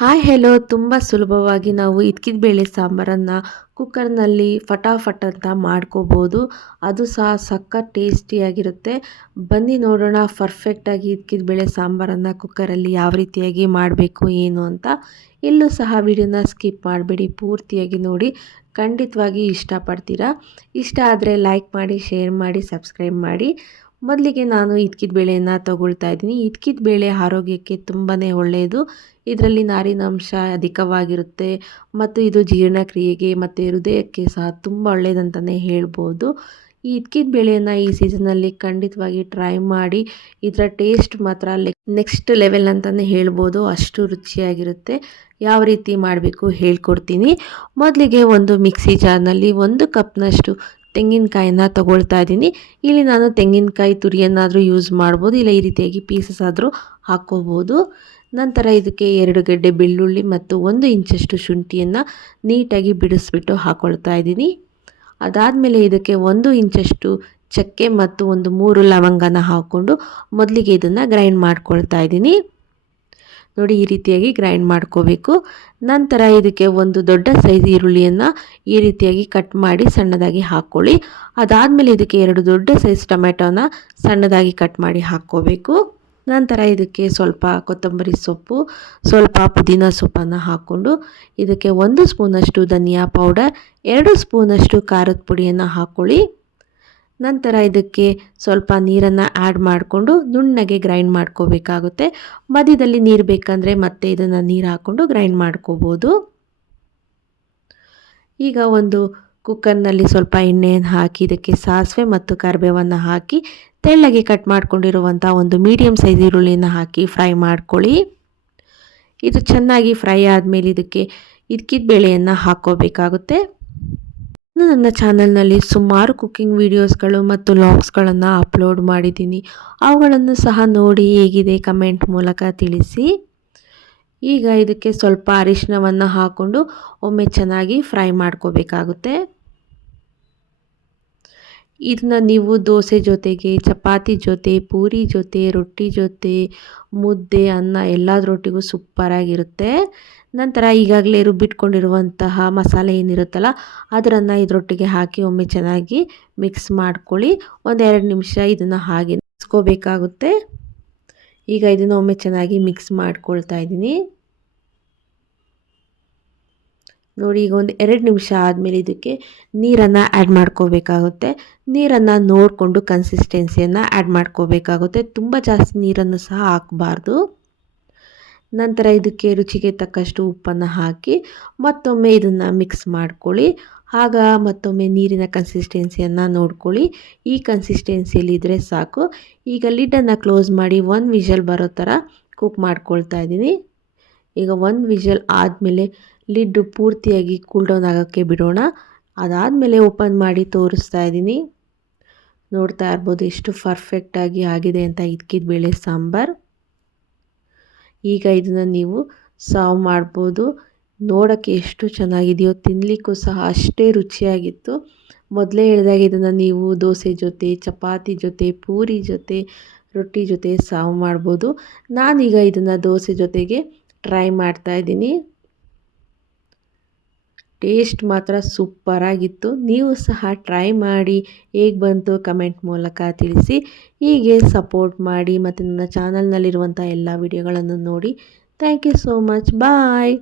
Hi hello ತುಂಬ ಸುಲಭವಾಗಿ ನಾವು ಇದ್ಕಿದ ಬೇಳೆ ಸಾಂಬಾರನ್ನು ಕುಕ್ಕರ್ನಲ್ಲಿ ಫಟಾಫಟ್ ಅಂತ ಮಾಡ್ಕೋಬೋದು. ಅದು ಸಹ ಸಖತ್ ಟೇಸ್ಟಿಯಾಗಿರುತ್ತೆ. ಬನ್ನಿ ನೋಡೋಣ ಪರ್ಫೆಕ್ಟಾಗಿ ಇದ್ಕಿದ ಬೇಳೆ ಸಾಂಬಾರನ್ನು ಕುಕ್ಕರಲ್ಲಿ ಯಾವ ರೀತಿಯಾಗಿ ಮಾಡಬೇಕು ಏನು ಅಂತ. ಎಲ್ಲೂ ಸಹ ವಿಡಿಯೋನ ಸ್ಕಿಪ್ ಮಾಡಬೇಡಿ, ಪೂರ್ತಿಯಾಗಿ ನೋಡಿ, ಖಂಡಿತವಾಗಿ ಇಷ್ಟಪಡ್ತೀರಾ. ಇಷ್ಟ ಆದರೆ ಲೈಕ್ ಮಾಡಿ, ಶೇರ್ ಮಾಡಿ, ಸಬ್ಸ್ಕ್ರೈಬ್ ಮಾಡಿ. ಮೊದಲಿಗೆ ನಾನು ಇದ್ಕಿದ ಬೇಳೆಯನ್ನು ತಗೊಳ್ತಾ ಇದ್ದೀನಿ. ಇದ್ಕಿದ ಬೇಳೆ ಆರೋಗ್ಯಕ್ಕೆ ತುಂಬಾ ಒಳ್ಳೆಯದು. ಇದರಲ್ಲಿ ನಾರಿನಾಂಶ ಅಧಿಕವಾಗಿರುತ್ತೆ ಮತ್ತು ಇದು ಜೀರ್ಣಕ್ರಿಯೆಗೆ ಮತ್ತು ಹೃದಯಕ್ಕೆ ಸಹ ತುಂಬ ಒಳ್ಳೆಯದಂತಲೇ ಹೇಳ್ಬೋದು. ಈ ಇದ್ಕಿದ ಬೇಳೆಯನ್ನು ಈ ಸೀಸನಲ್ಲಿ ಖಂಡಿತವಾಗಿ ಟ್ರೈ ಮಾಡಿ. ಇದರ ಟೇಸ್ಟ್ ಮಾತ್ರ ನೆಕ್ಸ್ಟ್ ಲೆವೆಲ್ ಅಂತಲೇ ಹೇಳ್ಬೋದು, ಅಷ್ಟು ರುಚಿಯಾಗಿರುತ್ತೆ. ಯಾವ ರೀತಿ ಮಾಡಬೇಕು ಹೇಳ್ಕೊಡ್ತೀನಿ. ಮೊದಲಿಗೆ ಒಂದು ಮಿಕ್ಸಿ ಜಾರ್ನಲ್ಲಿ 1 ಕಪ್ನಷ್ಟು ತೆಂಗಿನಕಾಯಿನ ತಗೊಳ್ತಾ ಇದ್ದೀನಿ. ಇಲ್ಲಿ ನಾನು ತೆಂಗಿನಕಾಯಿ ತುರಿಯನ್ನಾದರೂ ಯೂಸ್ ಮಾಡ್ಬೋದು, ಇಲ್ಲ ಈ ರೀತಿಯಾಗಿ ಪೀಸಸ್ ಆದರೂ ಹಾಕ್ಕೋಬೋದು. ನಂತರ ಇದಕ್ಕೆ 2 ಗೆಡ್ಡೆ ಬೆಳ್ಳುಳ್ಳಿ ಮತ್ತು 1 ಇಂಚಷ್ಟು ಶುಂಠಿಯನ್ನು ನೀಟಾಗಿ ಬಿಡಿಸ್ಬಿಟ್ಟು ಹಾಕ್ಕೊಳ್ತಾ ಇದ್ದೀನಿ. ಅದಾದಮೇಲೆ ಇದಕ್ಕೆ 1 ಇಂಚಷ್ಟು ಚಕ್ಕೆ ಮತ್ತು 3 ಲವಂಗನ ಹಾಕ್ಕೊಂಡು ಮೊದಲಿಗೆ ಇದನ್ನು ಗ್ರೈಂಡ್ ಮಾಡ್ಕೊಳ್ತಾ ಇದ್ದೀನಿ. ನೋಡಿ, ಈ ರೀತಿಯಾಗಿ ಗ್ರೈಂಡ್ ಮಾಡ್ಕೋಬೇಕು. ನಂತರ ಇದಕ್ಕೆ 1 ದೊಡ್ಡ ಸೈಜ್ ಈರುಳ್ಳಿಯನ್ನು ಈ ರೀತಿಯಾಗಿ ಕಟ್ ಮಾಡಿ ಸಣ್ಣದಾಗಿ ಹಾಕ್ಕೊಳ್ಳಿ. ಅದಾದಮೇಲೆ ಇದಕ್ಕೆ 2 ದೊಡ್ಡ ಸೈಜ್ ಟೊಮೆಟೊನ ಸಣ್ಣದಾಗಿ ಕಟ್ ಮಾಡಿ ಹಾಕ್ಕೋಬೇಕು. ನಂತರ ಇದಕ್ಕೆ ಸ್ವಲ್ಪ ಕೊತ್ತಂಬರಿ ಸೊಪ್ಪು, ಸ್ವಲ್ಪ ಪುದೀನ ಸೊಪ್ಪನ್ನು ಹಾಕ್ಕೊಂಡು ಇದಕ್ಕೆ 1 ಸ್ಪೂನಷ್ಟು ಧನಿಯಾ ಪೌಡರ್, 2 ಸ್ಪೂನಷ್ಟು ಖಾರದ ಪುಡಿಯನ್ನು ಹಾಕ್ಕೊಳ್ಳಿ. ನಂತರ ಇದಕ್ಕೆ ಸ್ವಲ್ಪ ನೀರನ್ನು ಆ್ಯಡ್ ಮಾಡಿಕೊಂಡು ನುಣ್ಣಗೆ ಗ್ರೈಂಡ್ ಮಾಡ್ಕೋಬೇಕಾಗುತ್ತೆ. ಮಧ್ಯದಲ್ಲಿ ನೀರು ಬೇಕಂದರೆ ಮತ್ತೆ ಇದನ್ನು ನೀರು ಹಾಕ್ಕೊಂಡು ಗ್ರೈಂಡ್ ಮಾಡ್ಕೋಬೋದು. ಈಗ ಒಂದು ಕುಕ್ಕರ್ನಲ್ಲಿ ಸ್ವಲ್ಪ ಎಣ್ಣೆಯನ್ನು ಹಾಕಿ ಇದಕ್ಕೆ ಸಾಸಿವೆ ಮತ್ತು ಕರಿಬೇವನ್ನು ಹಾಕಿ ತೆಳ್ಳಗೆ ಕಟ್ ಮಾಡ್ಕೊಂಡಿರುವಂಥ ಒಂದು ಮೀಡಿಯಮ್ ಸೈಜ್ ಈರುಳ್ಳಿಯನ್ನು ಹಾಕಿ ಫ್ರೈ ಮಾಡ್ಕೊಳ್ಳಿ. ಇದು ಚೆನ್ನಾಗಿ ಫ್ರೈ ಆದಮೇಲೆ ಇದಕ್ಕೆ ಇದ್ಕಿದ ಬೇಳೆಯನ್ನು ಹಾಕ್ಕೋಬೇಕಾಗುತ್ತೆ. ನನ್ನ ಚಾನಲ್ನಲ್ಲಿ ಸುಮಾರು ಕುಕ್ಕಿಂಗ್ ವಿಡಿಯೋಸ್ಗಳು ಮತ್ತು ವ್ಲಾಗ್ಸ್ಗಳನ್ನು ಅಪ್ಲೋಡ್ ಮಾಡಿದ್ದೀನಿ. ಅವುಗಳನ್ನು ಸಹ ನೋಡಿ ಹೇಗಿದೆ ಕಮೆಂಟ್ ಮೂಲಕ ತಿಳಿಸಿ. ಈಗ ಇದಕ್ಕೆ ಸ್ವಲ್ಪ ಅರಿಶಿನವನ್ನು ಹಾಕ್ಕೊಂಡು ಒಮ್ಮೆ ಚೆನ್ನಾಗಿ ಫ್ರೈ ಮಾಡ್ಕೋಬೇಕಾಗುತ್ತೆ. ಇದನ್ನ ನೀವು ದೋಸೆ ಜೊತೆಗೆ, ಚಪಾತಿ ಜೊತೆ, ಪೂರಿ ಜೊತೆ, ರೊಟ್ಟಿ ಜೊತೆ, ಮುದ್ದೆ, ಅನ್ನ ಎಲ್ಲದರೊಟ್ಟಿಗೂ ಸೂಪರಾಗಿರುತ್ತೆ. ನಂತರ ಈಗಾಗಲೇ ರುಬ್ಬಿಟ್ಕೊಂಡಿರುವಂತಹ ಮಸಾಲೆ ಏನಿರುತ್ತಲ್ಲ ಅದನ್ನು ಇದರೊಟ್ಟಿಗೆ ಹಾಕಿ ಒಮ್ಮೆ ಚೆನ್ನಾಗಿ ಮಿಕ್ಸ್ ಮಾಡ್ಕೊಳ್ಳಿ. 1-2 ನಿಮಿಷ ಇದನ್ನು ಹಾಗೆ ನೆನೆಸ್ಕೋಬೇಕಾಗುತ್ತೆ. ಈಗ ಇದನ್ನು ಒಮ್ಮೆ ಚೆನ್ನಾಗಿ ಮಿಕ್ಸ್ ಮಾಡ್ಕೊಳ್ತಾ ಇದ್ದೀನಿ. ನೋಡಿ, ಈಗ 1-2 ನಿಮಿಷ ಆದಮೇಲೆ ಇದಕ್ಕೆ ನೀರನ್ನು ಆ್ಯಡ್ ಮಾಡ್ಕೋಬೇಕಾಗುತ್ತೆ. ನೀರನ್ನು ನೋಡಿಕೊಂಡು ಕನ್ಸಿಸ್ಟೆನ್ಸಿಯನ್ನು ಆ್ಯಡ್ ಮಾಡ್ಕೋಬೇಕಾಗುತ್ತೆ. ತುಂಬ ಜಾಸ್ತಿ ನೀರನ್ನು ಸಹ ಹಾಕಬಾರ್ದು. ನಂತರ ಇದಕ್ಕೆ ರುಚಿಗೆ ತಕ್ಕಷ್ಟು ಉಪ್ಪನ್ನು ಹಾಕಿ ಮತ್ತೊಮ್ಮೆ ಇದನ್ನು ಮಿಕ್ಸ್ ಮಾಡ್ಕೊಳ್ಳಿ. ಆಗ ಮತ್ತೊಮ್ಮೆ ನೀರಿನ ಕನ್ಸಿಸ್ಟೆನ್ಸಿಯನ್ನು ನೋಡ್ಕೊಳ್ಳಿ. ಈ ಕನ್ಸಿಸ್ಟೆನ್ಸಿಯಲ್ಲಿ ಇದ್ದರೆ ಸಾಕು. ಈಗ ಲಿಡ್ಡನ್ನು ಕ್ಲೋಸ್ ಮಾಡಿ 1 ವಿಷಲ್ ಬರೋ ಥರ ಕುಕ್ ಮಾಡ್ಕೊಳ್ತಾ ಇದ್ದೀನಿ. ಈಗ 1 ವಿಷಲ್ ಆದಮೇಲೆ ಲಿಡ್ಡು ಪೂರ್ತಿಯಾಗಿ ಕೂಲ್ ಡೌನ್ ಆಗೋಕ್ಕೆ ಬಿಡೋಣ. ಅದಾದಮೇಲೆ ಓಪನ್ ಮಾಡಿ ತೋರಿಸ್ತಾ ಇದ್ದೀನಿ. ನೋಡ್ತಾ ಇರ್ಬೋದು ಎಷ್ಟು ಪರ್ಫೆಕ್ಟಾಗಿ ಆಗಿದೆ ಅಂತ ಇದ್ಕಿದ ಬೇಳೆ ಸಾಂಬಾರ್. ಈಗ ಇದನ್ನು ನೀವು ಸರ್ವ್ ಮಾಡ್ಬೋದು. ನೋಡೋಕ್ಕೆ ಎಷ್ಟು ಚೆನ್ನಾಗಿದೆಯೋ, ತಿನ್ನಲಿಕ್ಕೂ ಸಹ ಅಷ್ಟೇ ರುಚಿಯಾಗಿತ್ತು. ಮೊದಲೇ ಹೇಳಿದಾಗ ಇದನ್ನು ನೀವು ದೋಸೆ ಜೊತೆ, ಚಪಾತಿ ಜೊತೆ, ಪೂರಿ ಜೊತೆ, ರೊಟ್ಟಿ ಜೊತೆ ಸರ್ವ್ ಮಾಡ್ಬೋದು. ನಾನೀಗ ಇದನ್ನು ದೋಸೆ ಜೊತೆಗೆ ಟ್ರೈ ಮಾಡ್ತಾಯಿದ್ದೀನಿ. ಟೇಸ್ಟ್ ಮಾತ್ರ ಸೂಪರಾಗಿತ್ತು. ನೀವು ಸಹ ಟ್ರೈ ಮಾಡಿ ಹೇಗೆ ಬಂತು ಕಮೆಂಟ್ ಮೂಲಕ ತಿಳಿಸಿ. ಹೀಗೆ ಸಪೋರ್ಟ್ ಮಾಡಿ ಮತ್ತು ನನ್ನ ಚಾನಲ್ನಲ್ಲಿರುವಂಥ ಎಲ್ಲ ವಿಡಿಯೋಗಳನ್ನು ನೋಡಿ. Thank you so much. Bye.